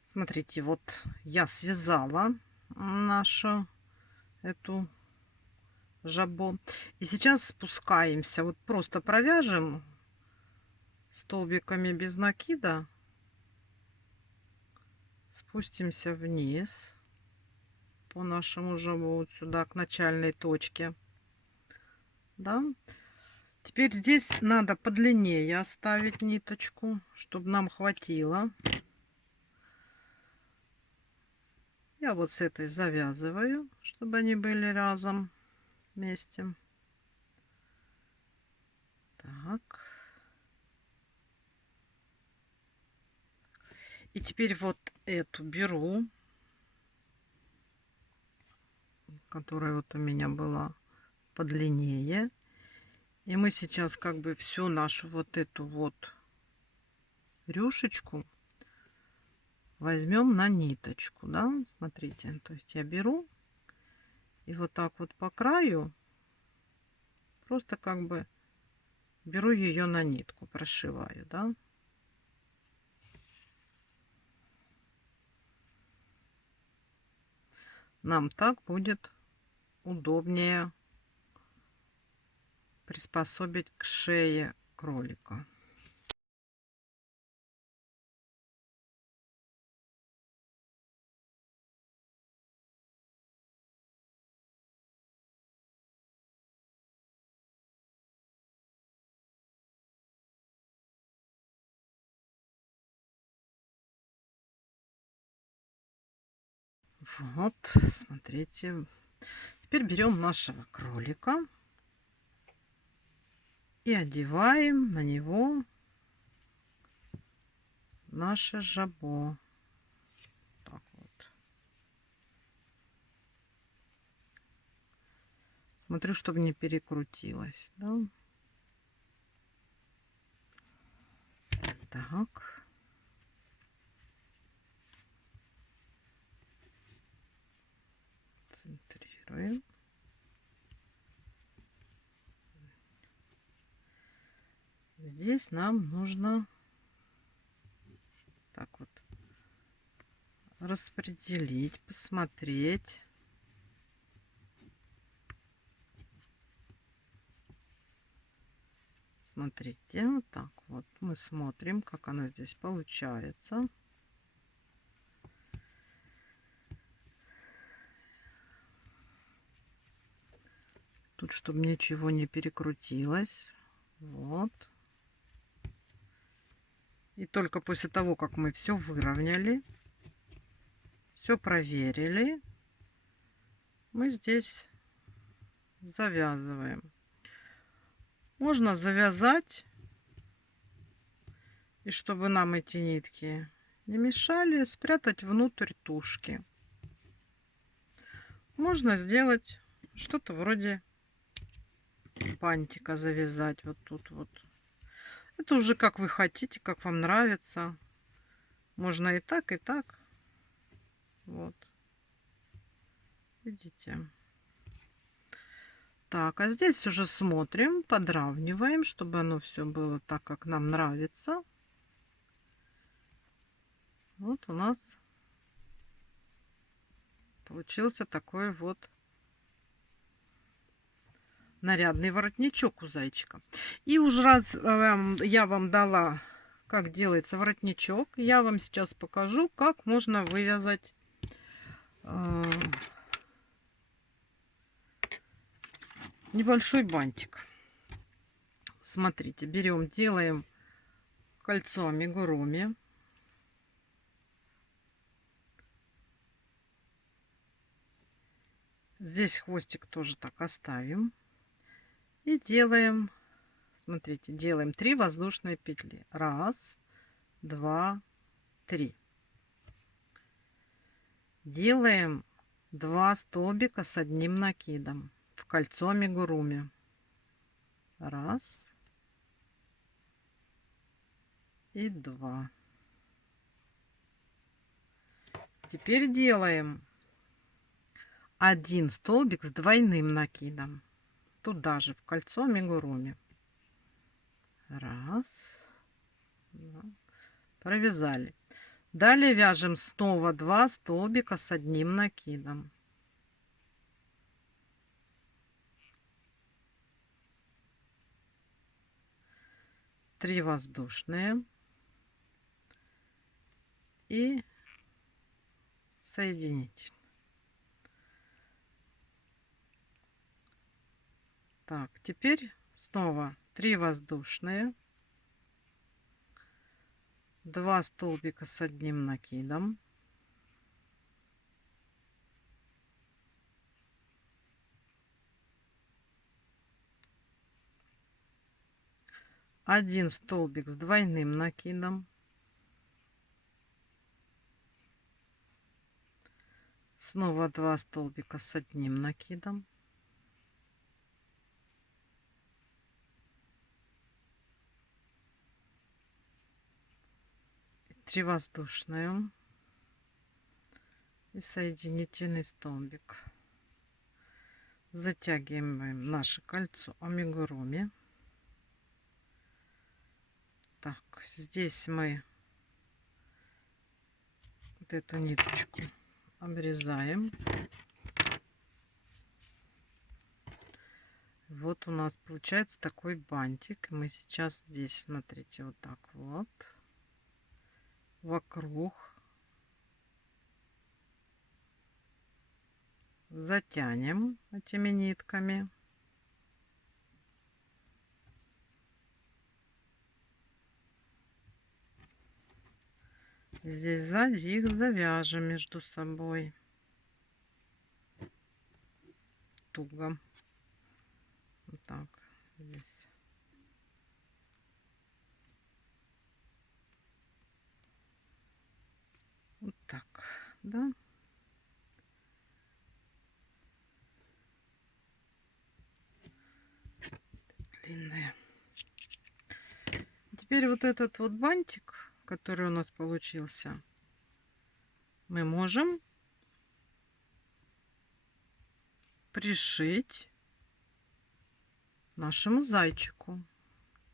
Смотрите, вот я связала нашу эту жабо. И сейчас спускаемся. Вот просто провяжем столбиками без накида. Спустимся вниз по нашему жабо вот сюда к начальной точке. Да. Теперь здесь надо подлиннее оставить ниточку, чтобы нам хватило. Я вот с этой завязываю, чтобы они были разом вместе. Так. И теперь вот эту беру, которая вот у меня была подлиннее. И мы сейчас как бы всю нашу вот эту вот рюшечку возьмем на ниточку, да, смотрите, то есть я беру и вот так вот по краю просто как бы беру ее на нитку, прошиваю, да. Нам так будет удобнее приспособить к шее кролика. Вот, смотрите. Теперь берем нашего кролика и одеваем на него наше жабо. Так вот. Смотрю, чтобы не перекрутилось. Да? Так. Центрируем. Здесь нам нужно так вот распределить, посмотреть. Смотрите, вот так вот мы смотрим, как оно здесь получается. Тут, чтобы ничего не перекрутилось. Вот. И только после того, как мы все выровняли, все проверили, мы здесь завязываем. Можно завязать, и чтобы нам эти нитки не мешали, спрятать внутрь тушки. Можно сделать что-то вроде бантика, завязать вот тут вот. Это уже как вы хотите, как вам нравится. Можно и так, и так. Вот. Видите? Так, а здесь уже смотрим, подравниваем, чтобы оно все было так, как нам нравится. Вот у нас получился такой вот нарядный воротничок у зайчика. И уже раз я вам дала, как делается воротничок, я вам сейчас покажу, как можно вывязать небольшой бантик. Смотрите, берем, делаем кольцо амигуруми. Здесь хвостик тоже так оставим. И делаем, смотрите, делаем 3 воздушные петли. 1, 2, 3. Делаем 2 столбика с одним накидом в кольцо амигуруми. 1 и 2. Теперь делаем 1 столбик с двойным накидом. Туда же в кольцо амигуруми. 1, 2. Провязали. Далее вяжем снова 2 столбика с одним накидом. Три воздушные и соединить. Так, теперь снова 3 воздушные, 2 столбика с одним накидом, один столбик с двойным накидом, снова 2 столбика с одним накидом, три воздушные и соединительный столбик. Затягиваем наше кольцо амигуруми. Так, здесь мы вот эту ниточку обрезаем. Вот у нас получается такой бантик. Мы сейчас здесь, смотрите, вот так вот вокруг затянем этими нитками. Здесь сзади их завяжем между собой туго. Вот так здесь. Вот так, да. теперь вот этот вот бантик, который у нас получился, мы можем пришить нашему зайчику.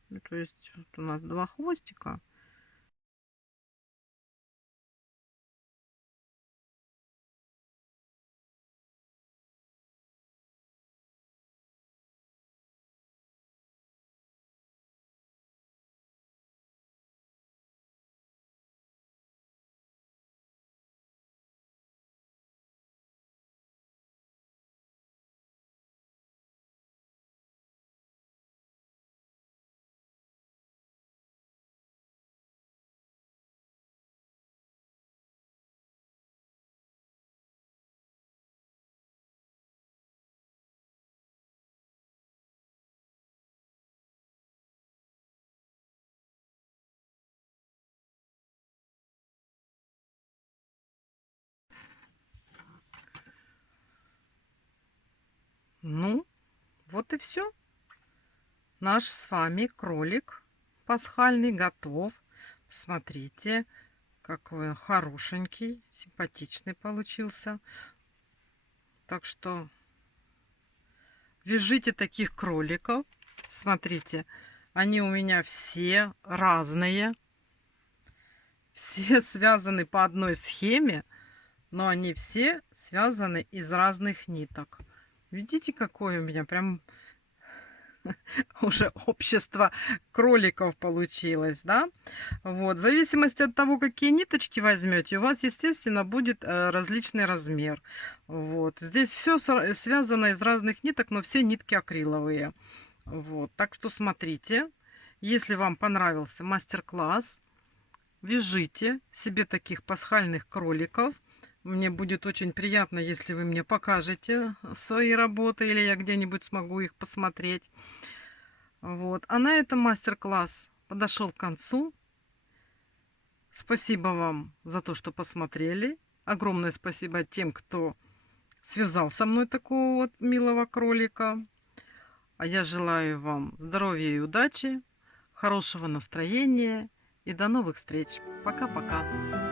Ну, то есть вот у нас два хвостика. Ну, вот и все. Наш с вами кролик пасхальный готов. Смотрите, какой он хорошенький, симпатичный получился. Так что вяжите таких кроликов. Смотрите, они у меня все разные. Все связаны по одной схеме, но они все связаны из разных ниток. Видите, какое у меня прям уже общество кроликов получилось, да? Вот, в зависимости от того, какие ниточки возьмете, у вас, естественно, будет различный размер. Вот, здесь все связано из разных ниток, но все нитки акриловые. Вот, так что смотрите, если вам понравился мастер-класс, вяжите себе таких пасхальных кроликов. Мне будет очень приятно, если вы мне покажете свои работы, или я где-нибудь смогу их посмотреть. Вот. А на этом мастер-класс подошел к концу. Спасибо вам за то, что посмотрели. Огромное спасибо тем, кто связал со мной такого вот милого кролика. А я желаю вам здоровья и удачи, хорошего настроения и до новых встреч. Пока-пока.